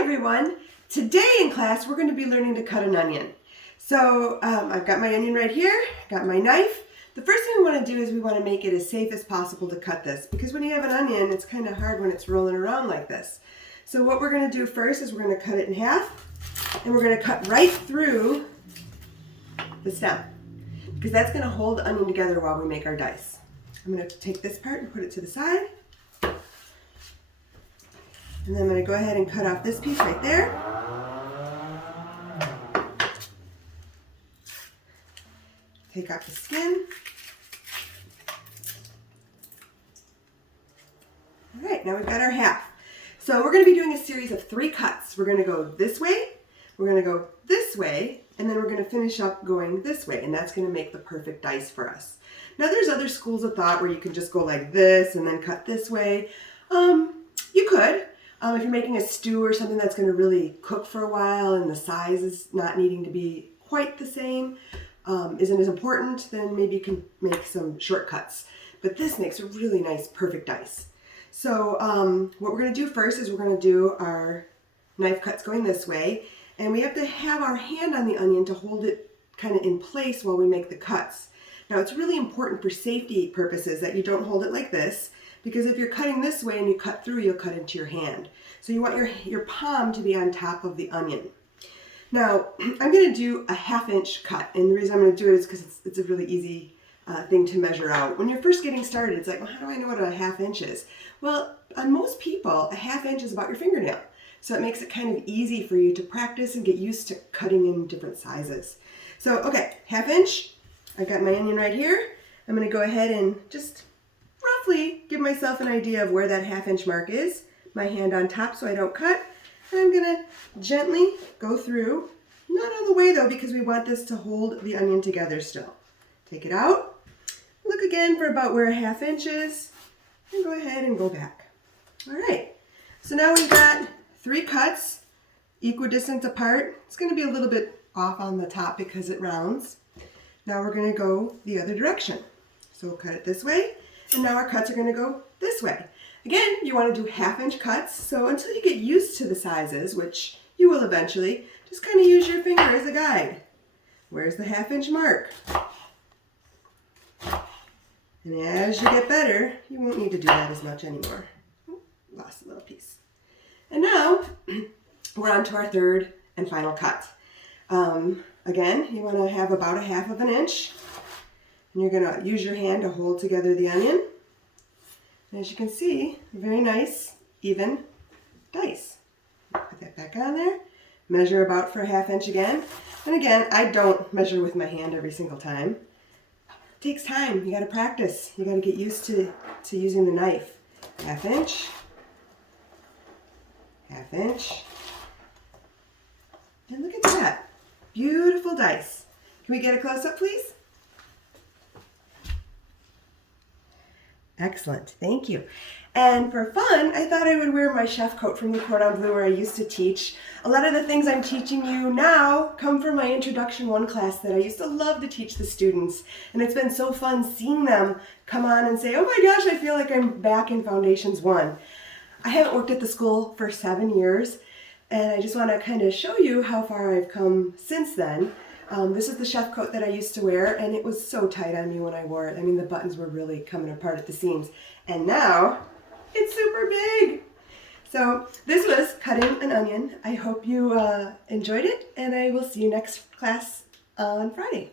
everyone. Today in class we're going to be learning to cut an onion. So I've got my onion right here, got my knife. The first thing we want to do is we want to make it as safe as possible to cut this, because when you have an onion it's kind of hard when it's rolling around like this. So what we're going to do first is we're going to cut it in half, and we're going to cut right through the stem, because that's going to hold the onion together while we make our dice. I'm going to take this part and put it to the side. And then I'm going to go ahead and cut off this piece right there. Take off the skin. All right, now we've got our half. So we're going to be doing a series of 3 cuts. We're going to go this way, we're going to go this way, and then we're going to finish up going this way, and that's going to make the perfect dice for us. Now there's other schools of thought where you can just go like this and then cut this way. You could. If you're making a stew or something that's going to really cook for a while and the size is not needing to be quite the same, isn't as important, then maybe you can make some shortcuts. But this makes a really nice, perfect dice. So what we're going to do first is we're going to do our knife cuts going this way, and we have to have our hand on the onion to hold it kind of in place while we make the cuts. Now it's really important for safety purposes that you don't hold it like this, because if you're cutting this way and you cut through, you'll cut into your hand. So you want your palm to be on top of the onion. Now, I'm going to do a 1/2 inch cut, and the reason I'm going to do it is because it's a really easy thing to measure out. When you're first getting started, it's like, well, how do I know what a 1/2 inch is? Well, on most people, a 1/2 inch is about your fingernail. So it makes it kind of easy for you to practice and get used to cutting in different sizes. So, okay, 1/2 inch. I've got my onion right here. I'm going to go ahead and just roughly give myself an idea of where that 1/2 inch mark is. My hand on top so I don't cut. And I'm going to gently go through, not all the way though, because we want this to hold the onion together still. Take it out, look again for about where a 1/2 inch is, and go ahead and go back. All right, so now we've got 3 cuts, equidistant apart. It's going to be a little bit off on the top because it rounds. Now we're going to go the other direction. So we'll cut it this way, and now our cuts are going to go this way. Again, you want to do 1/2 inch cuts, so until you get used to the sizes, which you will eventually, just kind of use your finger as a guide. Where's the 1/2 inch mark? And as you get better, you won't need to do that as much anymore. Ooh, lost a little piece. And now, we're on to our 3rd and final cut. Again, you want to have about a 1/2 inch, and you're going to use your hand to hold together the onion. And as you can see, very nice, even dice. Put that back on there. Measure about for a 1/2 inch again. And again, I don't measure with my hand every single time. It takes time. You got to practice. You got to get used to using the knife. 1/2 inch. 1/2 inch. And look at that. Beautiful dice. Can we get a close-up, please? Excellent, thank you. And for fun, I thought I would wear my chef coat from the Cordon Bleu where I used to teach. A lot of the things I'm teaching you now come from my Introduction 1 class that I used to love to teach the students. And it's been so fun seeing them come on and say, oh my gosh, I feel like I'm back in Foundations 1. I haven't worked at the school for 7 years, and I just want to kind of show you how far I've come since then. This is the chef coat that I used to wear, and it was so tight on me when I wore it. I mean, the buttons were really coming apart at the seams. And now, it's super big. So this was cutting an onion. I hope you enjoyed it, and I will see you next class on Friday.